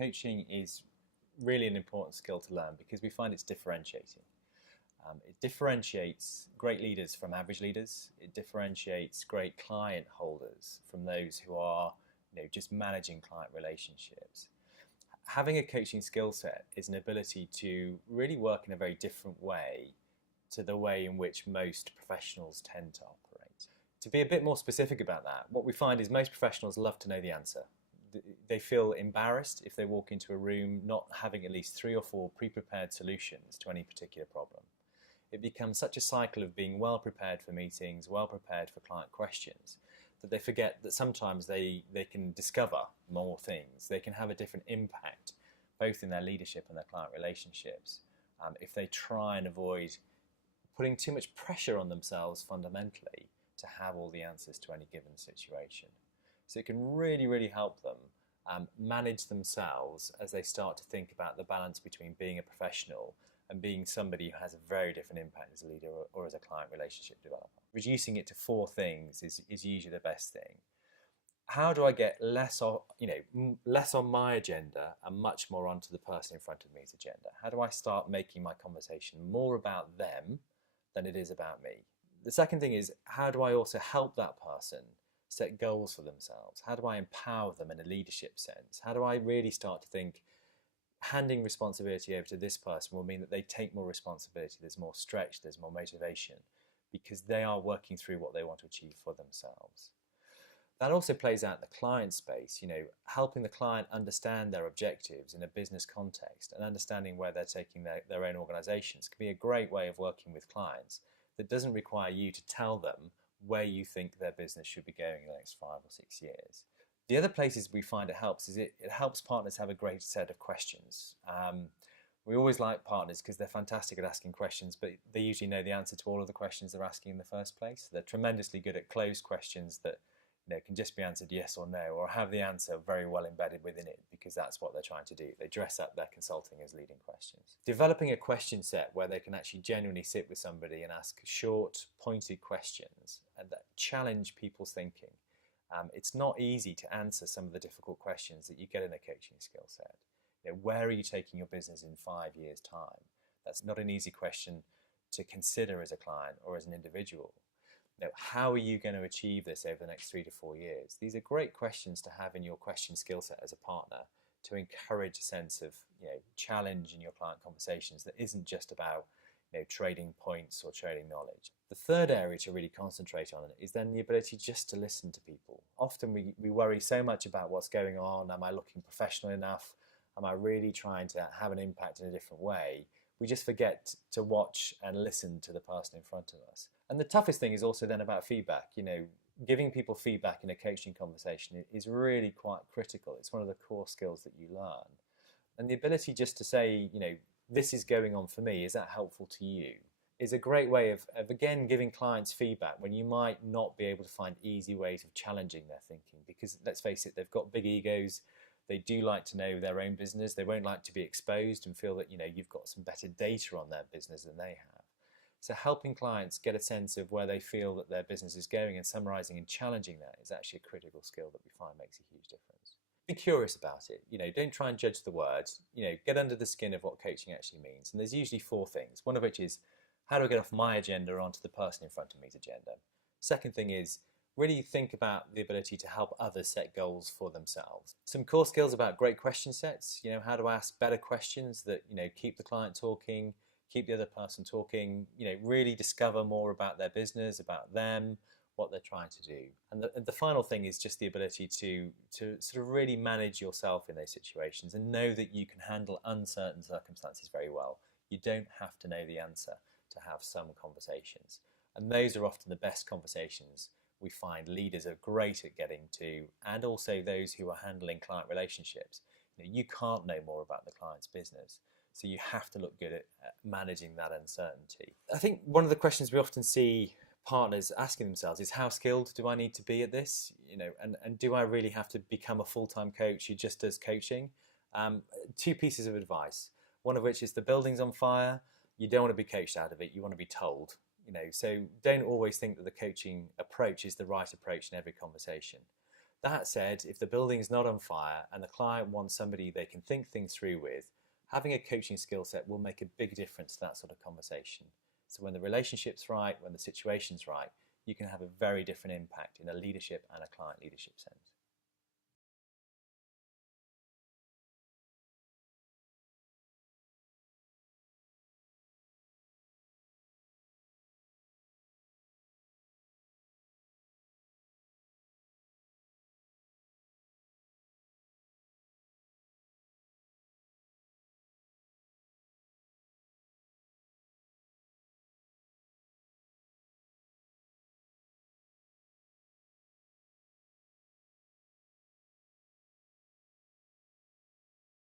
coaching is really an important skill to learn because we find it's differentiating. It differentiates great leaders from average leaders. It differentiates great client holders from those who are, just managing client relationships. Having a coaching skill set is an ability to really work in a very different way to the way in which most professionals tend to operate. To be a bit more specific about that, what we find is most professionals love to know the answer. They feel embarrassed if they walk into a room not having at least 3 or 4 pre-prepared solutions to any particular problem. It becomes such a cycle of being well prepared for meetings, well prepared for client questions, that they forget that sometimes they can discover more things. They can have a different impact, both in their leadership and their client relationships, if they try and avoid putting too much pressure on themselves fundamentally to have all the answers to any given situation. So it can really, really help them manage themselves as they start to think about the balance between being a professional and being somebody who has a very different impact as a leader or as a client relationship developer. Reducing it to 4 things is usually the best thing. How do I get less on my agenda and much more onto the person in front of me's agenda? How do I start making my conversation more about them than it is about me? The second thing is, how do I also help that person set goals for themselves? How do I empower them in a leadership sense? How do I really start to think handing responsibility over to this person will mean that they take more responsibility, there's more stretch, there's more motivation, because they are working through what they want to achieve for themselves. That also plays out in the client space, helping the client understand their objectives in a business context and understanding where they're taking their own organizations can be a great way of working with clients that doesn't require you to tell them where you think their business should be going in the next 5 or 6 years. The other places we find it helps is it helps partners have a great set of questions. We always like partners because they're fantastic at asking questions, but they usually know the answer to all of the questions they're asking in the first place. They're tremendously good at closed questions that can just be answered yes or no, or have the answer very well embedded within it, because that's what they're trying to do. They dress up their consulting as leading questions. Developing a question set where they can actually genuinely sit with somebody and ask short, pointed questions and that challenge people's thinking. It's not easy to answer some of the difficult questions that you get in a coaching skill set. Where are you taking your business in 5 years' time? That's not an easy question to consider as a client or as an individual. How are you going to achieve this over the next 3 to 4 years? These are great questions to have in your question skill set as a partner to encourage a sense of challenge in your client conversations that isn't just about trading points or trading knowledge. The third area to really concentrate on is then the ability just to listen to people. Often we worry so much about what's going on. Am I looking professional enough? Am I really trying to have an impact in a different way? We just forget to watch and listen to the person in front of us. And the toughest thing is also then about feedback. Giving people feedback in a coaching conversation is really quite critical. It's one of the core skills that you learn. And the ability just to say, this is going on for me, is that helpful to you? Is a great way of again giving clients feedback when you might not be able to find easy ways of challenging their thinking, because let's face it, they've got big egos. They do like to know their own business. They won't like to be exposed and feel that you've got some better data on their business than they have. So helping clients get a sense of where they feel that their business is going and summarising and challenging that is actually a critical skill that we find makes a huge difference. Be curious about it. Don't try and judge the words. Get under the skin of what coaching actually means. And there's usually 4 things. One of which is, how do I get off my agenda onto the person in front of me's agenda? Second thing is, really think about the ability to help others set goals for themselves. Some core skills about great question sets. How to ask better questions that keep the client talking, keep the other person talking. Really discover more about their business, about them, what they're trying to do. And the final thing is just the ability to sort of really manage yourself in those situations and know that you can handle uncertain circumstances very well. You don't have to know the answer to have some conversations. And those are often the best conversations we find leaders are great at getting to, and also those who are handling client relationships. You can't know more about the client's business, so you have to look good at managing that uncertainty. I think one of the questions we often see partners asking themselves is, how skilled do I need to be at this? And do I really have to become a full-time coach who just does coaching? 2 pieces of advice. One of which is, the building's on fire. You don't want to be coached out of it. You want to be told. So don't always think that the coaching approach is the right approach in every conversation. That said, if the building's not on fire and the client wants somebody they can think things through with, having a coaching skill set will make a big difference to that sort of conversation. So when the relationship's right, when the situation's right, you can have a very different impact in a leadership and a client leadership sense.